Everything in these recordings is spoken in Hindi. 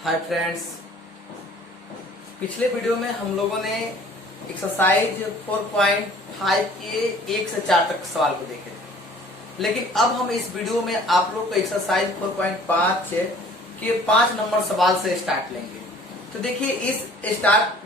हाय फ्रेंड्स, पिछले वीडियो में हम लोगों ने एक्सरसाइज 4.5 के 1 से 4 तक सवाल को देखे थे। लेकिन अब हम इस वीडियो में आप लोग को एक्सरसाइज 4.5 के 5 नंबर सवाल से स्टार्ट लेंगे। तो देखिए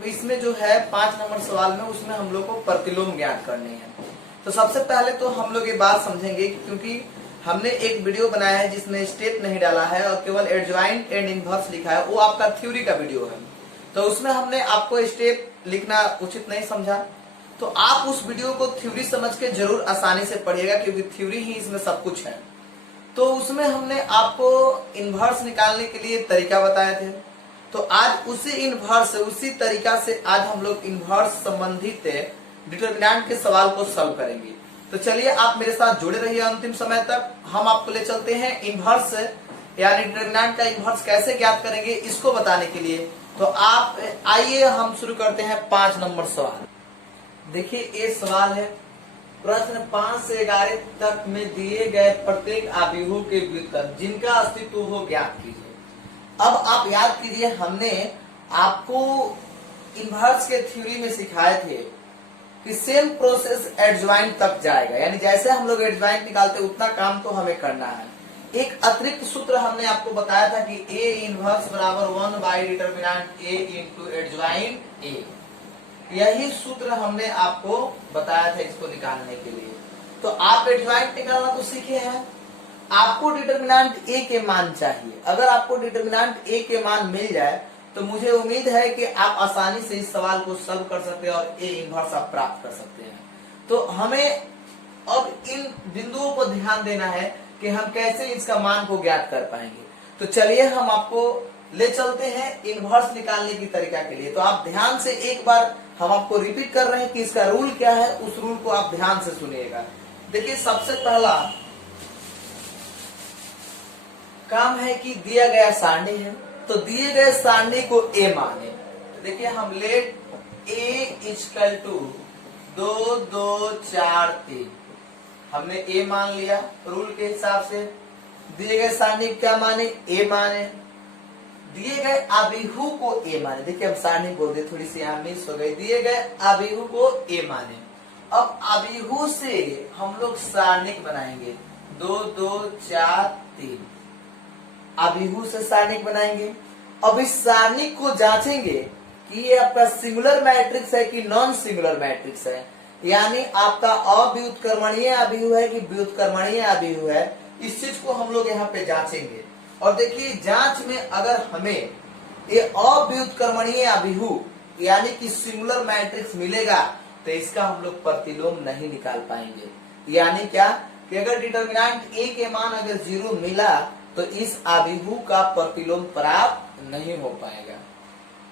इसमें जो है 5 नंबर सवाल में उसमें हम लोग को प्रतिलोम ज्ञात करने हैं। तो सबसे पहले तो हम लोग ये बात समझेंगे क्योंकि हमने एक वीडियो बनाया है जिसमें स्टेप नहीं डाला है और केवल एडजॉइंट एंड इनवर्स लिखा है, वो आपका थ्योरी का वीडियो है। तो उसमें हमने आपको स्टेप लिखना उचित नहीं समझा, तो आप उस वीडियो को थ्योरी समझ के जरूर आसानी से पढ़िएगा क्योंकि थ्योरी ही इसमें सब कुछ है। तो उसमें हमने आपको इनवर्स निकालने के लिए तरीका बताए थे। तो आज उसी इनवर्स से उसी तरीका से आज हम लोग इनवर्स संबंधित डिटरमिनेंट के सवाल को सॉल्व करेंगे। तो चलिए आप मेरे साथ जुड़े रहिए अंतिम समय तक। हम आपको ले चलते हैं इनवर्स यानी डिटरमिनेंट का इनवर्स कैसे ज्ञात करेंगे इसको बताने के लिए। तो आप आइए हम शुरू करते हैं 5 नंबर सवाल। देखिए ये सवाल है, प्रश्न 5 से 11 तक में दिए गए प्रत्येक आव्यूह के व्युत्क्रम जिनका अस्तित्व हो ज्ञात कीजिए। अब आप याद कीजिए, हमने आपको इनवर्स के थ्योरी में सिखाए थे कि सेम प्रोसेस एडजॉइंट तक जाएगा, यानी जैसे हम लोग एडजॉइंट निकालते उतना काम तो हमें करना है। एक अतिरिक्त सूत्र हमने आपको बताया था कि ए इनवर्स बराबर 1 by determinant A into adjoint A. यही सूत्र हमने आपको बताया था इसको निकालने के लिए। तो आप एडजॉइंट निकालना तो सीखे हैं, आपको डिटरमिनेंट ए के मान चाहिए। अगर आपको डिटरमिनेंट ए के मान मिल जाए तो मुझे उम्मीद है कि आप आसानी से इस सवाल को सॉल्व कर सकते हैं और ए इनवर्स आप प्राप्त कर सकते हैं। तो हमें अब इन बिंदुओं पर ध्यान देना है कि हम कैसे इसका मान को ज्ञात कर पाएंगे। तो चलिए हम आपको ले चलते हैं इनवर्स निकालने की तरीका के लिए। तो आप ध्यान से एक बार हम आपको रिपीट कर रहे हैं कि इसका रूल क्या है, उस रूल को आप ध्यान से सुनिएगा। देखिए सबसे पहला काम है कि दिया गया सारणी है, तो दिए गए सारणी को ए माने। तो देखिए हम लेट ए इक्वल टू 2 2 4 3 हमने ए मान लिया रूल के हिसाब से। दिए गए सारणी क्या माने, ए माने। दिए गए आव्यूह को ए माने। देखिए हम सारणी बोल दे, थोड़ी सी यहाँ मिस हो गई। दिए गए आव्यूह को ए माने। अब आव्यूह से हम लोग सारणिक बनाएंगे 2 2 4 3 आव्यूह से सारणिक बनाएंगे। अब इस सारणिक को जांचेंगे कि ये आपका सिंगुलर मैट्रिक्स है कि नॉन सिंगुलर मैट्रिक्स है, यानी आपका अव्युत्क्रमणीय आव्यूह है कि व्युत्क्रमणीय आव्यूह है। इस चीज को हम लोग यहाँ पे जांचेंगे। और देखिए जांच में अगर हमें ये अव्युत्क्रमणीय आव्यूह यानी कि सिंगुलर मैट्रिक्स मिलेगा तो इसका हम लोग प्रतिलोम नहीं निकाल पाएंगे। यानी क्या कि अगर डिटरमिनेंट ए के मान अगर 0 मिला तो इस आव्यूह का प्रतिलोम प्राप्त नहीं हो पाएगा।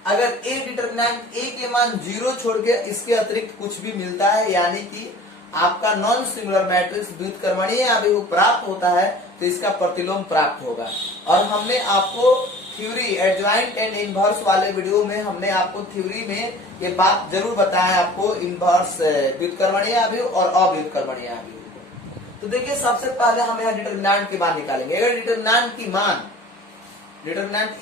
अगर ए डिटरमिनेंट ए के मान 0 छोड़ के इसके अतिरिक्त कुछ भी मिलता है, यानी कि आपका नॉन सिंगुलर मैट्रिक्स व्युत्क्रमणीय आव्यूह प्राप्त होता है, तो इसका प्रतिलोम प्राप्त होगा। और हमने आपको थ्योरी एडजॉइंट एंड इनवर्स वाले वीडियो में हमने आपको थ्योरी में ये बात जरूर बताया आपको इनवर्स व्युत्क्रमणीय आव्यूह और अव्युत्क्रमणीय आव्यूह। तो देखिए सबसे पहले हम यहाँ डिटरमिनेंट की मान निकालेंगे। अगर डिटरमिनेंट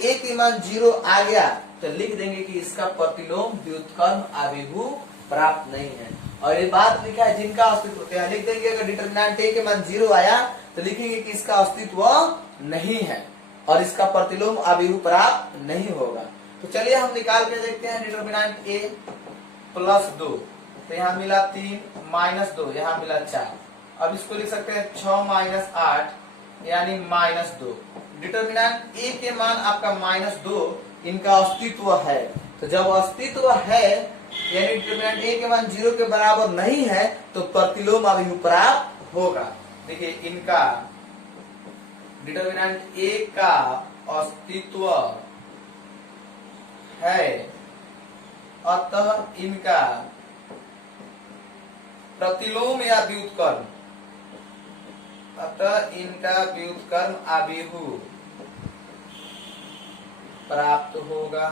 ए की मान 0 आ गया तो लिख देंगे कि इसका प्रतिलोम व्युत्क्रम आव्यूह प्राप्त नहीं है। और ये बात लिखा है जिनका अस्तित्व है, लिख देंगे अगर डिटरमिनेंट ए के मान 0 आया तो लिखेंगे कि इसका अस्तित्व नहीं है और इसका प्रतिलोम आव्यूह प्राप्त नहीं होगा। तो चलिए हम निकाल के देखते हैं। डिटरमिनेंट ए प्लस 2 तो यहाँ मिला 3 माइनस 2 यहाँ मिला 4। अब इसको लिख सकते हैं 6 माइनस 8 यानी माइनस 2। डिटरमिनेंट ए के मान आपका -2, इनका अस्तित्व है। तो जब अस्तित्व है यानी डिटरमिनेंट ए के मान 0 के बराबर नहीं है तो प्रतिलोम आव्यूह प्राप्त होगा। देखिए इनका डिटरमिनेंट ए का अस्तित्व है, अतः इनका प्रतिलोम या व्युत्क्रम व्युत्क्रम आव्यूह प्राप्त होगा।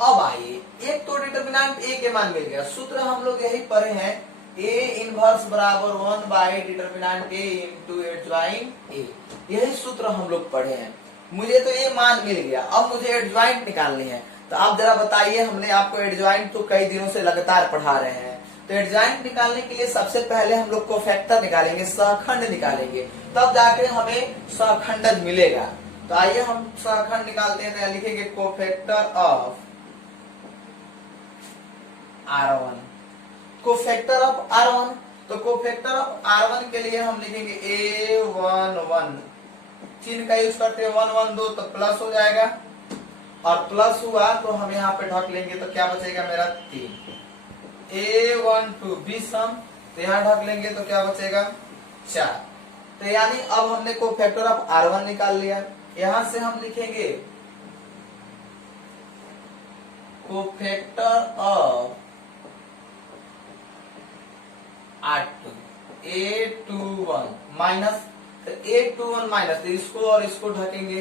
अब आइए, एक तो डिटरमिनेंट ए के मान मिल गया। सूत्र हम लोग यही पढ़े हैं ए इनवर्स बराबर 1 by determinant A into adjoint A. यही सूत्र हम लोग पढ़े हैं। मुझे तो ये मान मिल गया, अब मुझे एडजॉइंट निकालनी है। तो आप जरा बताइए, हमने आपको एडजॉइंट तो कई दिनों से लगातार पढ़ा रहे हैं। तो एडजॉइंट निकालने के लिए सबसे पहले हम लोग कोफैक्टर निकालेंगे, सहखंड निकालेंगे, तब जाके हमें सहखंडज मिलेगा। तो आइए हम सहखंड निकालते हैं। लिखेंगे cofactor of R1, cofactor of R1। तो कोफैक्टर ऑफ R1 के लिए हम लिखेंगे A11, चिन्ह का यूज करते हैं 1 1 2, तो प्लस हो जाएगा, और प्लस हुआ तो हम यहाँ पे ढक लेंगे, तो क्या बचेगा मेरा 3। A12 भी सम, तो यहाँ ढक लेंगे तो क्या बचेगा 4। तो यानी अब हमने कोफैक्टर ऑफ R1 निकाल लिया। यहां से हम लिखेंगे cofactor of R2 A21 minus, तो A21 माइनस, तो इसको और इसको ढकेंगे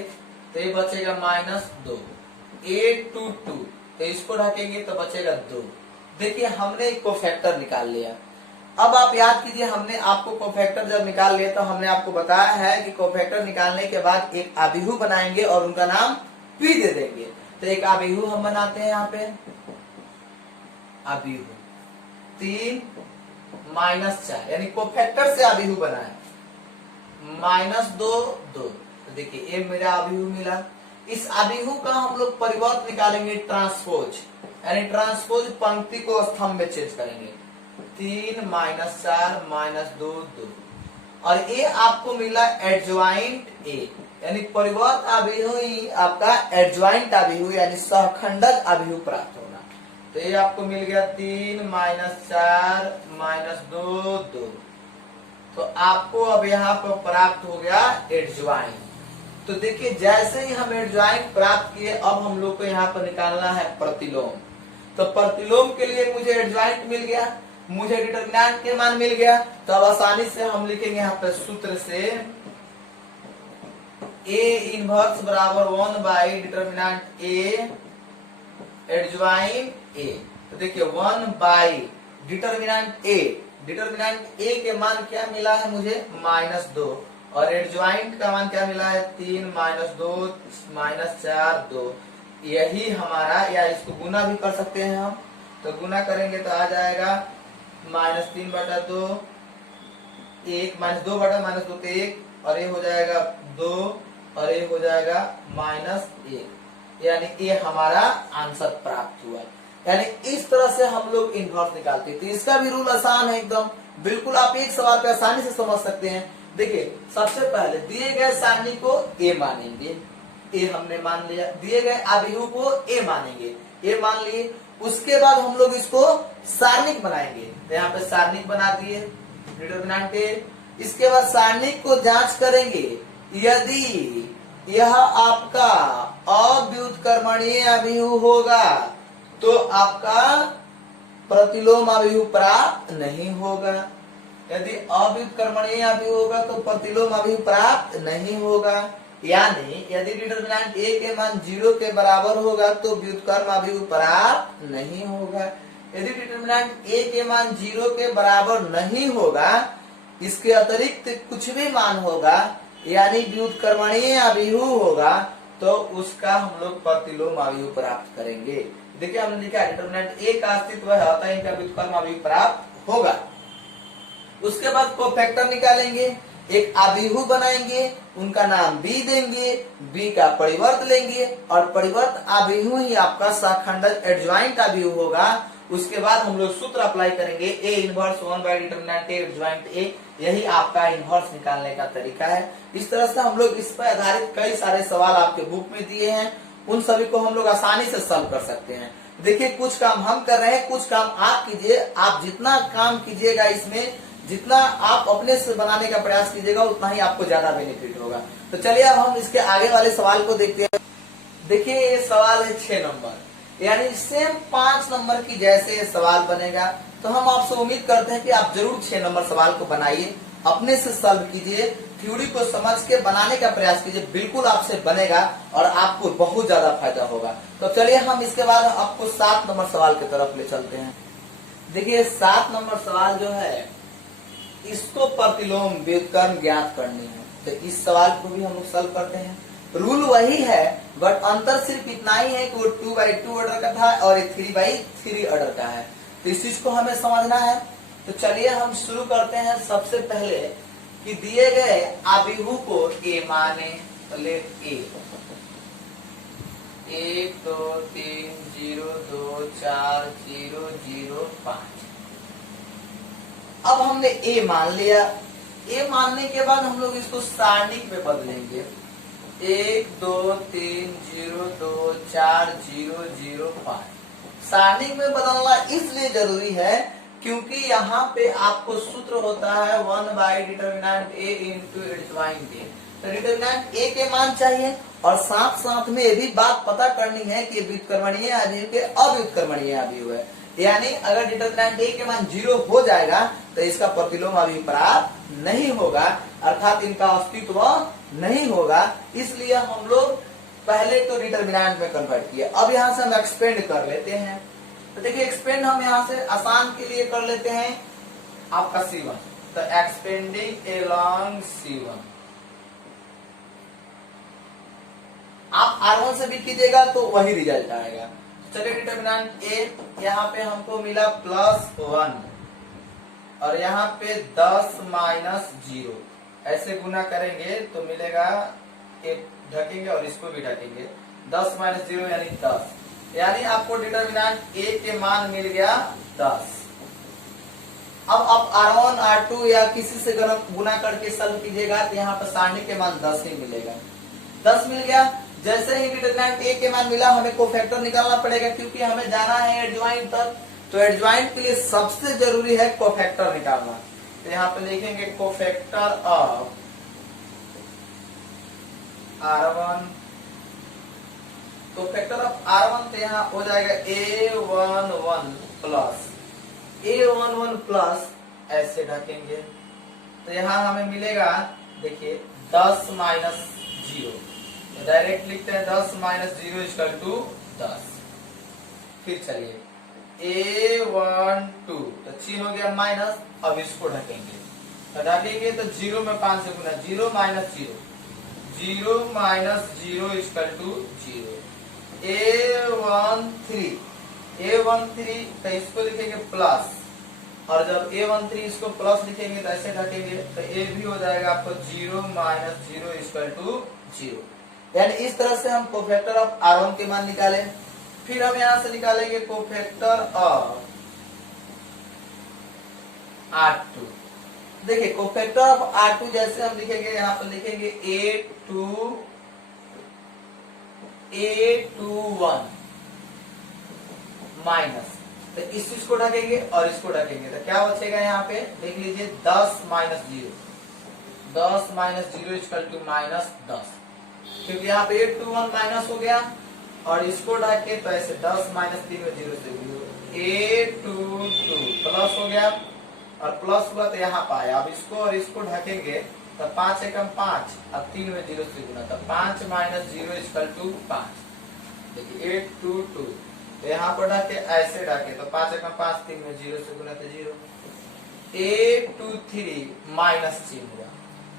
तो ये बचेगा -2। A22, तो इसको ढकेंगे तो बचेगा 2। देखिए हमने एक कोफैक्टर निकाल लिया। अब आप याद कीजिए, हमने आपको कोफैक्टर जब निकाल लिया तो हमने आपको बताया है कि कोफैक्टर निकालने के बाद एक आबिहू बनाएंगे और उनका नाम P दे देंगे। तो एक आबिहू हम बनाते हैं यहाँ पे, आबिहू 3 -4, यानी कोफैक्टर से आबिहू बना है -2 2। तो देखिए ये मेरा आबिहू मिला। इस आबिहू का हम लोग परिवर्त निकालेंगे ट्रांसपोज, यानी ट्रांसपोज पंक्ति को स्तंभ में चेंज करेंगे। 3 -4 -2 2, और ये आपको मिला एडजॉइंट ए, यानी परिवर्त आबिहू ही आपका एडजॉइंट आबिहू यानी सहखंडज आबिहू प्राप्त होगा। तो ये आपको मिल गया 3 -4 -2 2। तो आपको अब यहाँ पर प्राप्त हो गया एडजॉइंट। तो देखिए जैसे ही हम एडजॉइंट प्राप्त किए, अब हम लोग को यहाँ पर निकालना है प्रतिलोम। तो प्रतिलोम के लिए मुझे एडजॉइंट मिल गया, मुझे डिटर्मिनेंट के मान मिल गया। तो अब आसानी से हम लिखेंगे यहाँ पर सूत्र से A इनवर्स बराबर 1 by determinant A adjoint A। तो देखिए 1 by determinant A, determinant A के मान क्या मिला है मुझे -2, और एडजॉइंट का मान क्या मिला है 3 -2 -4 2। यही हमारा, या इसको गुना भी कर सकते हैं हम। तो गुना करेंगे तो आ जाएगा -3/2 1 -2 बटा -2 तो 1, और ये हो जाएगा 2, और ये हो जाएगा -1, यानी ये हमारा आंसर प्राप्त हुआ। यानी इस तरह से हम लोग इनवर्स निकालते हैं। तो इसका भी रूल आसान है एकदम, बिल्कुल आप एक सवाल पे आसानी से समझ सकते हैं। देखिए सबसे पहले दिए गए सारणी को A मानेंगे, ए हमने मान लिया। दिए गए आबिहू को ए मानेंगे, ए मान लिए। उसके बाद हम लोग इसको सारणिक बनाएंगे। तो यहाँ पे सारणिक बना दिए डिटर्मिनेंट ए। इसके बाद सारणिक को जांच करेंगे, यदि यह आपका अव्युत्क्रमणीय आबिहू होगा तो आपका प्रतिलोम आबिहू प्राप्त नहीं होगा। यदि अव्युत्क्रमणीय आबिहू होगा तो प्रतिलोम आबिहू प्राप्त नहीं होगा। यानी यदि डिटर्मिनेंट ए के मान 0 के बराबर होगा तो व्युत्क्रम आबिहू प्राप्त नहीं होगा। यदि डिटर्मिनेंट ए के मान 0 के बराबर नहीं होगा, इसके अतिरिक्त कुछ भी मान होगा, यानी व्युत्क्रमणीय आबिहू होगा, तो उसका हम लोग प्रतिलोम आबिहू प्राप्त करेंगे। देखिए हमने लिखा डिटर्मिनेंट ए का अस्तित्व है, अतः इनका व्युत्क्रम आबिहू प्राप्त होगा। उसके बाद कोफैक्टर निकालेंगे, एक आबिहू बनाएंगे, उनका नाम बी देंगे, बी का परिवर्त लेंगे, और परिवर्त आबिहू ही आपका सहखंडज एडजॉइंट आबिहू होगा। उसके बाद हम लोग सूत्र अप्लाई करेंगे, A inverse 1 by determinant A adjoint A. यही आपका इनवर्स निकालने का तरीका है। इस तरह से हम लोग इस पर आधारित कई सारे सवाल आपके बुक में दिए हैं, उन सभी को हम लोग आसानी से सॉल्व कर सकते हैं। देखिए कुछ काम हम कर रहे हैं, कुछ काम आप कीजिए। आप जितना काम कीजिएगा इसमें, जितना आप अपने से बनाने का प्रयास कीजिएगा, उतना ही आपको ज्यादा बेनिफिट होगा। तो चलिए अब हम इसके आगे वाले सवाल को देखते हैं। देखिए ये सवाल है 6 नंबर, यानी सेम 5 नंबर की जैसे ये सवाल बनेगा। तो हम आपसे उम्मीद करते हैं कि आप जरूर 6 नंबर सवाल को बनाइए, अपने से सॉल्व कीजिए, थ्योरी को समझ के बनाने का प्रयास कीजिए। बिल्कुल आपसे बनेगा और आपको बहुत ज्यादा फायदा होगा। तो चलिए हम इसके बाद आपको 7 नंबर सवाल की तरफ ले चलते हैं। देखिए 7 नंबर सवाल जो है इसको प्रतिलोम व्युत्क्रम ज्ञात करनी है, तो इस सवाल को भी हम लोग सॉल्व करते हैं। रूल वही है, बट अंतर सिर्फ इतना ही है कि वो 2/2 ऑर्डर का था और ये 3/3 ऑर्डर का है, तो इस चीज को हमें समझना है। तो चलिए हम शुरू करते हैं। सबसे पहले कि दिए गए आव्यूह को ए माने, तो लेट ए 1 2 3 0 2 4 0 0 5। अब हमने ए मान लिया। ए मानने के बाद हम लोग इसको सारणिक में बदलेंगे। 1 2 3 0 2 4 0 0 5। सारणिक में बदलना इसलिए जरूरी है क्योंकि यहाँ पे आपको सूत्र होता है 1/डिटर्मिनेंट ए इंटू एडज्वाइंट ए। तो डिटर्मिनेंट ए के मान चाहिए और साथ साथ में ये भी बात पता करनी है कि व्युत्क्रमणीय आव्यूह के अव्युत्क्रमणीय आव्यूह है, यानी अगर डिटर्मिनेंट ए के मान 0 हो जाएगा तो इसका प्रतिलोम आव्यूह प्राप्त नहीं होगा, अर्थात इनका अस्तित्व नहीं होगा। इसलिए हम लोग पहले तो डिटर्मिनेंट में कन्वर्ट किया। अब यहाँ से हम एक्सपेंड कर लेते हैं। तो देखिए एक्सपेंड हम यहाँ से आसान के लिए कर लेते हैं आपका C1, तो एक्सपेंडिंग एलॉन्ग C1। आप R1 से भी कीजिएगा तो वही रिजल्ट आएगा। चलिए डिटर्मिनेंट ए यहाँ पे हमको मिला +1 और यहाँ पे 10 - 0 ऐसे गुना करेंगे तो मिलेगा, एक ढकेंगे और इसको भी ढकेंगे, 10 - 0 यानी 10, यानी आपको डिटर्मिनेंट ए के मान मिल गया 10। अब आप R1 R2 या किसी से गुना करके सॉल्व कीजिएगा तो यहाँ पर सारणी के मान 10 ही मिलेगा। 10 मिल गया। जैसे ही डिटर्मिनेंट ए के मान मिला हमें कोफैक्टर निकालना पड़ेगा क्योंकि हमें जाना है एडज्वाइंट तक। तो एडज्वाइंट के लिए सबसे जरूरी है कोफैक्टर निकालना। तो यहाँ पे लिखेंगे cofactor of R1, cofactor of R1 तो यहाँ हो जाएगा A11 प्लस A11 प्लस, ऐसे ढकेंगे तो यहाँ हमें मिलेगा, देखिए 10 - 0, डायरेक्ट लिखते हैं 10 - 0 = 10। फिर चलिए A12 तो चिन्ह हो गया माइनस, अब इसको ढकेंगे तो ढकेंगे तो 0 में 5 से गुना, 0 - 0 0 - 0 = 0। A13 तो इसको लिखेंगे प्लस, और जब A13 इसको प्लस लिखेंगे तो ऐसे ढकेंगे तो A भी हो जाएगा आपको 0 - 0 = 0। यानी इस तरह से हम कोफैक्टर ऑफ R1 के मान निकाले। फिर हम यहां से निकालेंगे कोफैक्टर ऑफ R2। देखिए कोफैक्टर ऑफ R2 जैसे हम लिखेंगे, यहाँ पर लिखेंगे A21 माइनस, तो इस चीज को ढकेंगे और इसको ढकेंगे तो क्या बचेगा, यहाँ पे देख लीजिए 10 - 0, 10 - 0 = -10, क्योंकि यहाँ पे 821 माइनस हो गया और इसको ढक के तो ऐसे 10 - 3 में 0 से 0, 822 प्लस हो गया और प्लस हुआ तो यहाँ पाया। अब इसको और इसको ढकेंगे तो 5 एकम 5 और 3 में 0 से गुना, तो 5 - 0 = 5। देखिए 822 तो यहाँ पर ढके, ऐसे ढके तो 5 एकम 5, 3 में 0 से गुना तो 0। 823 माइनस चिन्ह हुआ,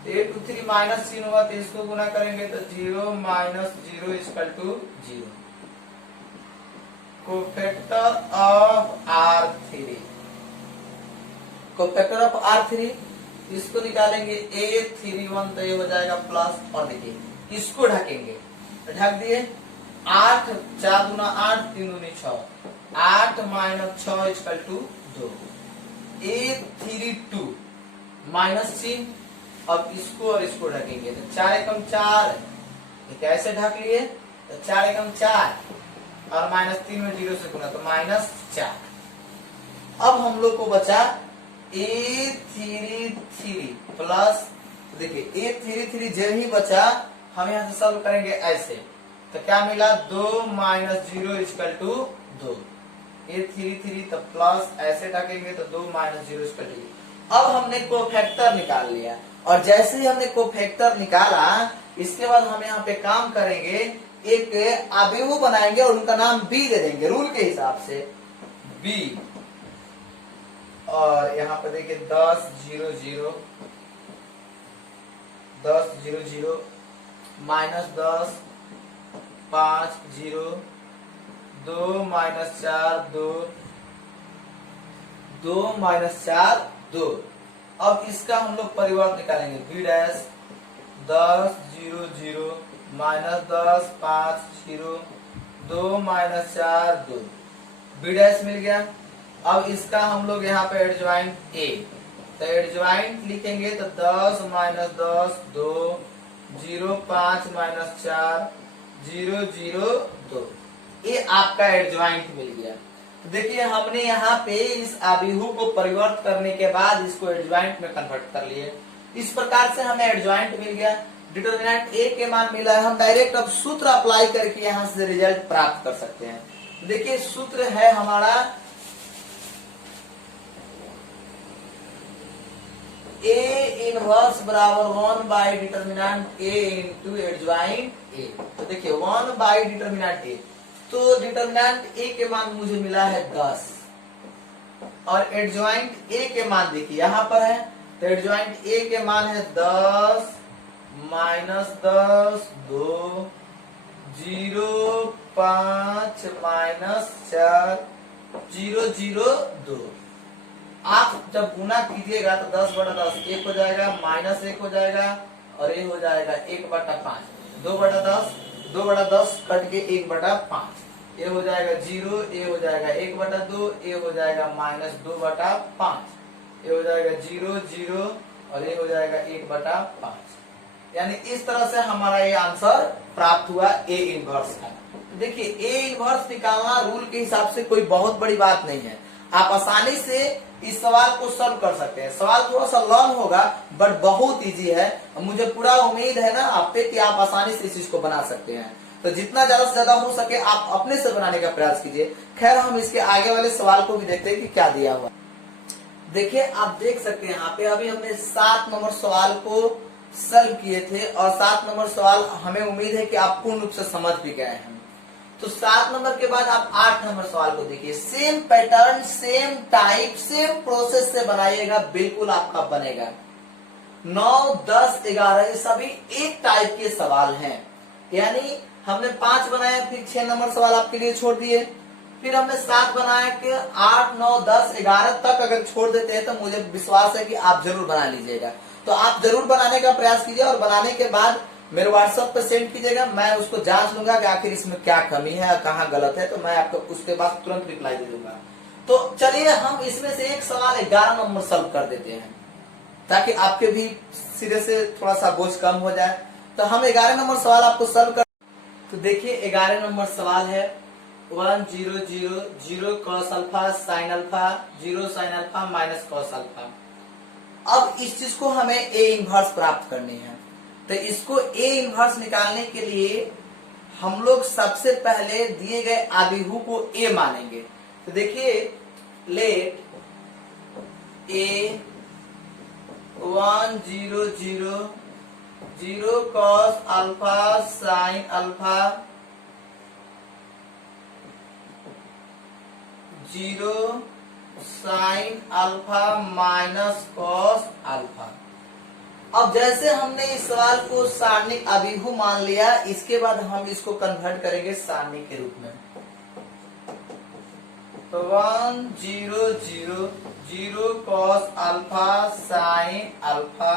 823 माइनस चिन्ह हुआ तो इसको गुना करेंगे तो 0 - 0 = 0। Cofactor of R3, cofactor of R3 इसको निकालेंगे A31 तो ये हो जाएगा प्लस, और देखिए इसको ढकेंगे तो ढक दिए, 8 4 दूना 8, 3 दूनी 6, 8 - 6 = 2। A32 माइनस चिन्ह, अब इसको और इसको ढकेंगे तो 4 एकम 4, कैसे ढक लिए तो 4 एकम 4 और -3 में 0 से गुना तो -4। अब हम लोग को बचा A33 प्लस, देखिए A33 जो ही बचा हम यहाँ से सॉल्व करेंगे ऐसे तो क्या मिला, 2 - 0 = 2। A33 तो प्लस, ऐसे ढकेंगे तो 2 - 0 = 2। अब हमने कोफैक्टर निकाल लिया और जैसे ही हमने कोफैक्टर निकाला इसके बाद हम यहाँ पे काम करेंगे, एक आव्यूह बनाएंगे और उनका नाम B दे देंगे रूल के हिसाब से। B और यहाँ पर देखिए 10 0 0 10 0 0 माइनस 10 5 0 2 माइनस 4 2 2 माइनस 4 2। अब इसका हम लोग परिवर्त निकालेंगे B dash 10 0 0 minus 10 5 0 2 minus 4 2 B dash मिल गया। अब इसका हम लोग यहाँ पे एडजॉइंट ए, तो एडजॉइंट लिखेंगे तो 10 माइनस 10 2 0 5 माइनस 4 0 0 2, ये आपका एडजॉइंट मिल गया। तो देखिए हमने यहाँ पे इस आबिहू को परिवर्त करने के बाद इसको एडजॉइंट में कन्वर्ट कर लिए। इस प्रकार से हमें एडजॉइंट मिल गया, डिटर्मिनेंट ए के मान मिला है। हम डायरेक्ट अब सूत्र अप्लाई करके यहाँ से रिजल्ट प्राप्त कर सकते हैं। देखिए सूत्र है हमारा ए इनवर्स बराबर 1 by determinant A into adjoint A. तो देखिए 1 बाई डिटर्मिनेंट ए, तो डिटर्मिनेंट ए के मान मुझे मिला है 10 और एडजॉइंट ए के मान देखिए यहाँ पर है, तो एडजॉइंट ए के मान है 10 माइनस 10 2 0 5 माइनस 4 0 0 2। आप जब गुना कीजिएगा तो 10 बटा 10 1 हो जाएगा, माइनस 1 हो जाएगा और ये हो जाएगा 1 बटा 5, 2 बटा 10 2 बटा 10 कट के 1 बटा 5, ये हो जाएगा 0, ये हो जाएगा 1 बटा 2, ये हो जाएगा माइनस 2 बटा 5, ये हो जाएगा 0 0 और ये हो जाएगा 1 बटा 5। यानी इस तरह से हमारा ये आंसर प्राप्त हुआ ए इनवर्स का। देखिए ए इनवर्स निकालना रूल के हिसाब से कोई बहुत बड़ी बात नहीं है, आप आसानी से इस सवाल को सॉल्व कर सकते हैं। सवाल थोड़ा सा लॉन्ग होगा बट बहुत इजी है। मुझे पूरा उम्मीद है ना आप पे कि आप आसानी से इस चीज को बना सकते हैं। तो जितना ज्यादा से ज्यादा हो सके आप अपने से बनाने का प्रयास कीजिए। खैर हम इसके आगे वाले सवाल को भी देखते हैं कि क्या दिया हुआ। देखिए आप देख सकते हैं यहाँ पे अभी हमने 7 नंबर सवाल को सॉल्व किए थे और 7 नंबर सवाल हमें उम्मीद है कि आप पूर्ण रूप से समझ भी गए हैं। तो 7 नंबर के बाद आप 8 नंबर सवाल को देखिए। Same pattern same type same process से बनाइएगा, बिल्कुल आपका बनेगा। 9 10 11 ये सभी एक टाइप के सवाल हैं। यानी हमने 5 बनाया, फिर 6 नंबर सवाल आपके लिए छोड़ दिए, फिर हमने 7 बनाया कि 8 9 10 11 तक अगर छोड़ देते हैं तो मुझे विश्वास है कि आप जरूर बना लीजिएगा। तो आप जरूर बनाने का प्रयास कीजिए और बनाने के बाद मेरे व्हाट्सएप पर सेंड कीजिएगा। मैं उसको जांच लूंगा कि आखिर इसमें क्या कमी है, कहाँ गलत है, तो मैं आपको उसके बाद तुरंत रिप्लाई दे दूंगा। तो चलिए हम इसमें से एक सवाल 11 नंबर सॉल्व कर देते हैं ताकि आपके भी सिरे से थोड़ा सा बोझ कम हो जाए। तो हम 11 नंबर सवाल आपको सॉल्व कर। तो देखिए 11 नंबर सवाल है 1 0 0 0 cos alpha sin alpha 0 sin alpha minus cos alpha. अब इस चीज को हमें ए इनवर्स प्राप्त करनी है। तो इसको ए इनवर्स निकालने के लिए हम लोग सबसे पहले दिए गए आबिहू को ए मानेंगे। तो देखिए लेट ए 1 0 0 0 cos alpha sin alpha 0 sin alpha minus cos alpha. अब जैसे हमने इस सवाल को सारणिक अभिभू मान लिया, इसके बाद हम इसको कन्वर्ट करेंगे सारणी के रूप में। तो 1 0 0 0 cos alpha sin alpha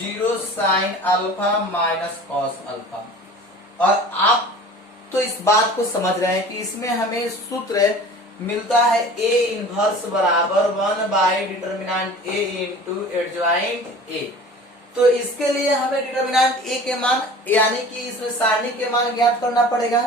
0 sin alpha minus cos alpha. और आप तो इस बात को समझ रहे हैं कि इसमें हमें सूत्र मिलता है ए इनवर्स बराबर 1 by determinant A into adjoint A. तो इसके लिए हमें डिटर्मिनेंट ए के मान यानी कि इसमें सारणी के मान ज्ञात करना पड़ेगा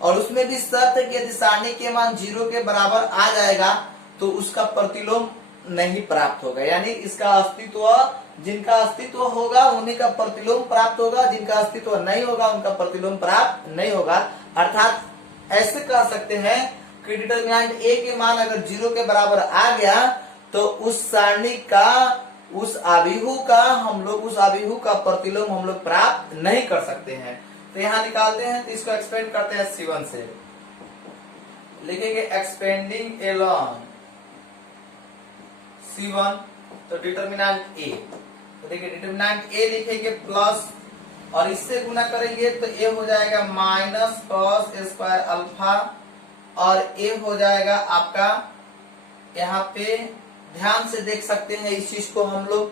और उसमें भी शर्त है कि यदि सारणी के मान 0 के बराबर आ जाएगा तो उसका प्रतिलोम नहीं प्राप्त होगा। यानी इसका अस्तित्व जिनका अस्तित्व होगा उन्हीं का प्रतिलोम प्राप्त होगा, जिनका अस्तित्व नहीं होगा उनका प्रतिलोम प्राप्त नहीं होगा। अर्थात ऐसे कह सकते हैं कि डिटर्मिनेंट ए के मान अगर 0 के बराबर आ गया तो उस सारणी का उस आबिहू का प्रतिलोम हम लोग प्राप्त नहीं कर सकते हैं। तो यहाँ निकालते हैं, तो इसको एक्सपेंड करते हैं C1 से। लिखेंगे एक्सपेंडिंग एलॉन C1, तो डिटर्मिनेंट ए, तो देखिए डिटर्मिनेंट ए लिखेंगे प्लस और इससे गुना करेंगे तो ए हो जाएगा माइनस कॉस स्क्वायर अल्फा और ए हो जाएगा आपका, यहाँ पे ध्यान से देख सकते हैं इस चीज को हम लोग,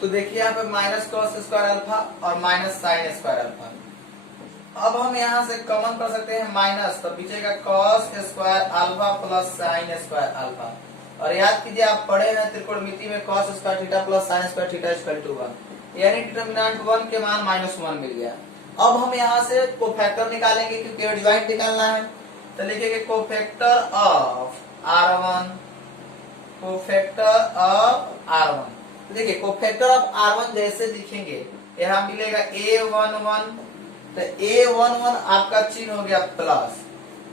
तो देखिए यहाँ पे माइनस कॉस स्क्वायर अल्फा और माइनस साइन स्क्वायर अल्फा। अब हम यहाँ से कॉमन कर सकते हैं माइनस, तो बचेगा cos square alpha plus sine square alpha. और याद कीजिए आप पढ़े हैं त्रिकोणमिति में cos square theta plus sine square theta equal to 1, यानी डिटर्मिनेंट 1 के मान -1 मिल गया। अब हम यहाँ से कोफैक्टर निकालेंगे क्योंकि एडजॉइंट निकालना है, तो लिखेंगे cofactor of R1, cofactor of R1। देखिए कोफैक्टर ऑफ R1 जैसे लिखेंगे यहाँ मिलेगा A11, तो A11 आपका चिन्ह हो गया प्लस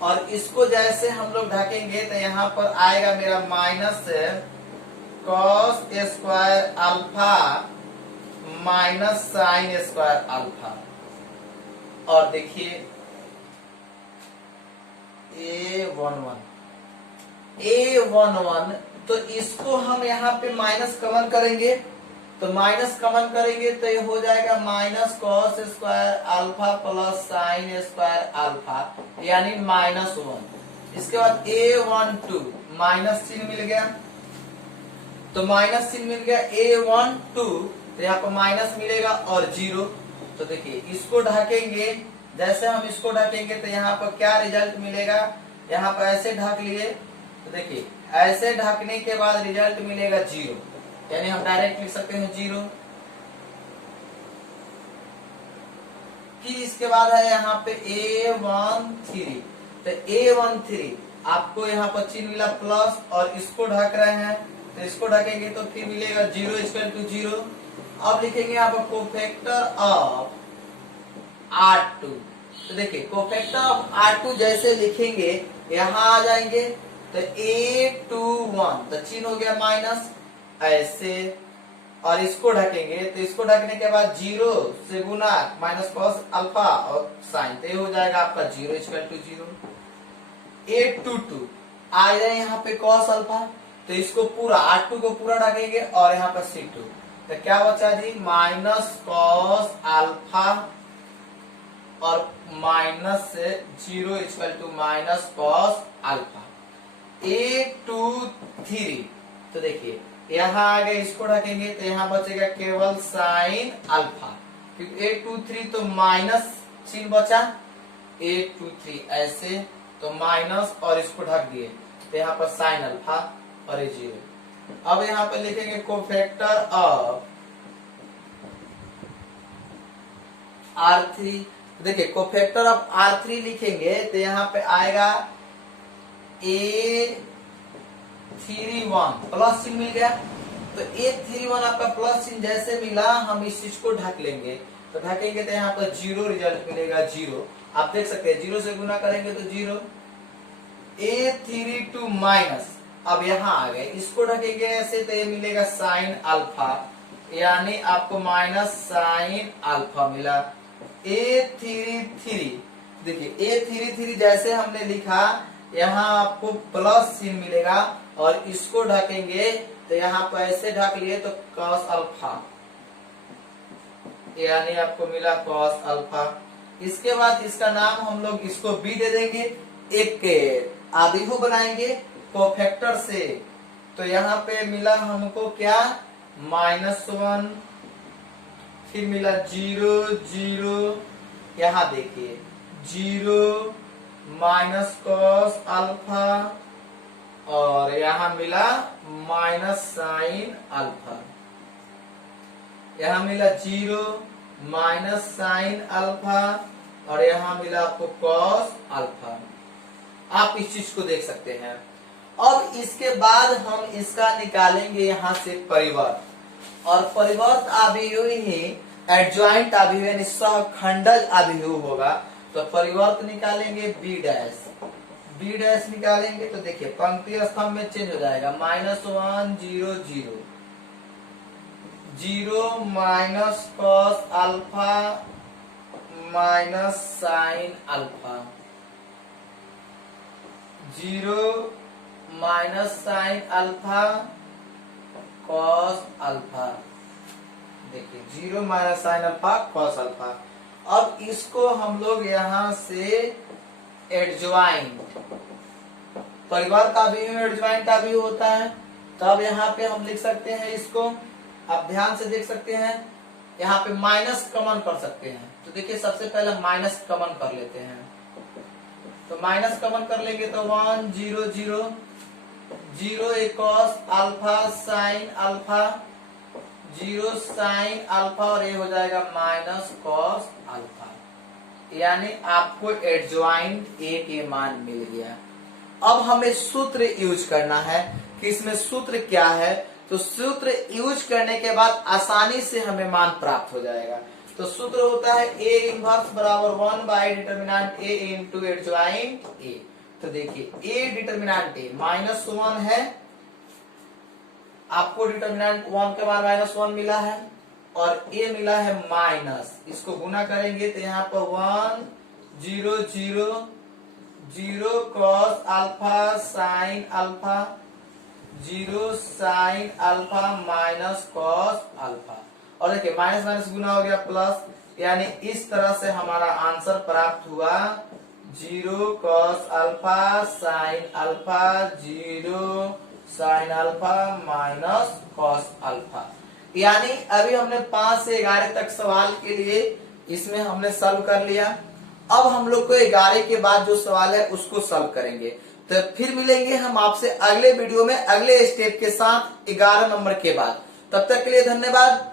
और इसको जैसे हम लोग ढकेंगे तो यहाँ पर आएगा मेरा minus cos square alpha minus sign square alpha. और देखिए A11, तो इसको हम यहाँ पे माइनस कॉमन करेंगे, तो माइनस कॉमन करेंगे तो ये हो जाएगा minus cos square alpha plus sine square alpha यानी -1। इसके बाद A12 माइनस चिन्ह मिल गया, तो माइनस चिन्ह मिल गया A12, तो यहाँ पर माइनस मिलेगा और 0। तो देखिए इसको ढकेंगे, जैसे हम इसको ढकेंगे तो यहाँ पर क्या रिजल्ट मिलेगा, यहाँ पर ऐसे ढक लिए तो देखिए ऐसे ढकने के बाद रिजल्ट मिलेगा 0, यानी हम डायरेक्ट लिख सकते हैं 0। फिर इसके बाद है यहाँ पे A13, तो A13 आपको यहाँ पर चिन्ह मिला प्लस और इसको ढक रहे हैं, तो इसको ढकेंगे तो फिर मिलेगा 0 इक्वल टू 0। अब लिखेंगे यहाँ पर कोफैक्टर ऑफ R2, तो देखिए कोफैक्टर ऑफ R2 जैसे लिखेंगे यहाँ आ जाएंगे तो A21, तो चिन्ह हो गया माइनस ऐसे और इसको ढकेंगे तो इसको ढकने के बाद 0 से गुना माइनस कॉस अल्फा और साइन, तो ये हो जाएगा आपका 0 इक्वल टू 0। A22 आ जाए यहाँ पे कॉस अल्फा, तो इसको पूरा R2 को पूरा ढकेंगे और यहाँ पर C2, तो क्या बचा जी माइनस कॉस अल्फा और माइनस से 0 equal to minus cos alpha. A23, तो देखिए यहाँ आगे इसको ढकेंगे तो यहाँ बचेगा केवल साइन अल्फा, क्योंकि A23 तो माइनस चिन्ह बचा, A23 ऐसे तो माइनस और इसको ढक दिए तो यहाँ पर साइन अल्फा और ये 0। अब यहाँ पर लिखेंगे कोफैक्टर ऑफ R3, देखिए कोफैक्टर ऑफ R3 लिखेंगे तो यहाँ पे आएगा A31 प्लस चिन्ह मिल गया, तो A31 आपका प्लस चिन्ह जैसे मिला हम इस चीज को ढक लेंगे, तो ढकेंगे तो यहाँ पर 0 रिजल्ट मिलेगा 0। आप देख सकते हैं 0 से गुना करेंगे तो 0। A32 माइनस, अब यहाँ आ गए इसको ढकेंगे ऐसे तो ये मिलेगा साइन अल्फा, यानी आपको माइनस साइन अल्फा मिला। A33, देखिए A33 जैसे हमने लिखा यहाँ आपको प्लस चिन्ह मिलेगा और इसको ढकेंगे तो यहाँ पर ऐसे ढक लिए तो कॉस अल्फा, यानी आपको मिला कॉस अल्फा। इसके बाद इसका नाम हम लोग इसको बी दे देंगे, एक आदिहु बनाएंगे कोफैक्टर से, तो यहाँ पे मिला हमको क्या -1, फिर मिला 0 0, यहाँ देखिए 0 माइनस कॉस अल्फा और यहाँ मिला माइनस साइन अल्फा, यहाँ मिला 0 माइनस साइन अल्फा और यहाँ मिला आपको कॉस अल्फा। आप इस चीज को देख सकते हैं। अब इसके बाद हम इसका निकालेंगे यहाँ से परिवर्त, और परिवर्त अभिव्यु ही एडजॉइंट अभिव्यु यानी सहखंडज अभिव्यु होगा, तो परिवर्त निकालेंगे बी डैश निकालेंगे तो देखिए पंक्ति स्तंभ में चेंज हो जाएगा -1 0 0 0 minus cos alpha minus sign alpha, 0 minus sine alpha cos alpha. देखिए 0 minus sine alpha cos alpha. अब इसको हम लोग यहां से एडजॉइंट, परिवार का भी एडजॉइंट का भी होता है, तब यहाँ पे हम लिख सकते हैं इसको। आप ध्यान से देख सकते हैं, यहाँ पे माइनस कॉमन कर सकते हैं। तो देखिए सबसे पहले माइनस कॉमन कर लेते हैं। तो माइनस कॉमन कर लेंगे तो 1 0 0 0 A cos alpha sine alpha 0 sine alpha और ये हो जाएगा माइनस कॉस अल्फा। यानी आपको एडजॉइंट ए के मान मिल गया। अब हमें सूत्र यूज करना है कि इसमें सूत्र क्या है। तो सूत्र यूज करने के बाद आसानी से हमें मान प्राप्त हो जाएगा। तो सूत्र होता है ए इनवर्स बराबर 1 by determinant A into adjoint A. तो देखिए ए डिटर्मिनेंट ए -1 है, आपको डिटर्मिनेंट 1 के बाद -1 मिला है और ए मिला है माइनस। इसको गुना करेंगे तो यहाँ पर 1 0 0 0 cos alpha sine alpha 0 sine alpha minus cos alpha. और देखिए माइनस माइनस गुना हो गया प्लस, यानी इस तरह से हमारा आंसर प्राप्त हुआ 0 cos alpha sine alpha 0 sine alpha minus cos alpha. यानी अभी हमने 5 से 11 तक सवाल के लिए इसमें हमने सॉल्व कर लिया। अब हम लोग को 11 के बाद जो सवाल है उसको सॉल्व करेंगे। तो फिर मिलेंगे हम आपसे अगले वीडियो में अगले स्टेप के साथ 11 नंबर के बाद। तब तक के लिए धन्यवाद।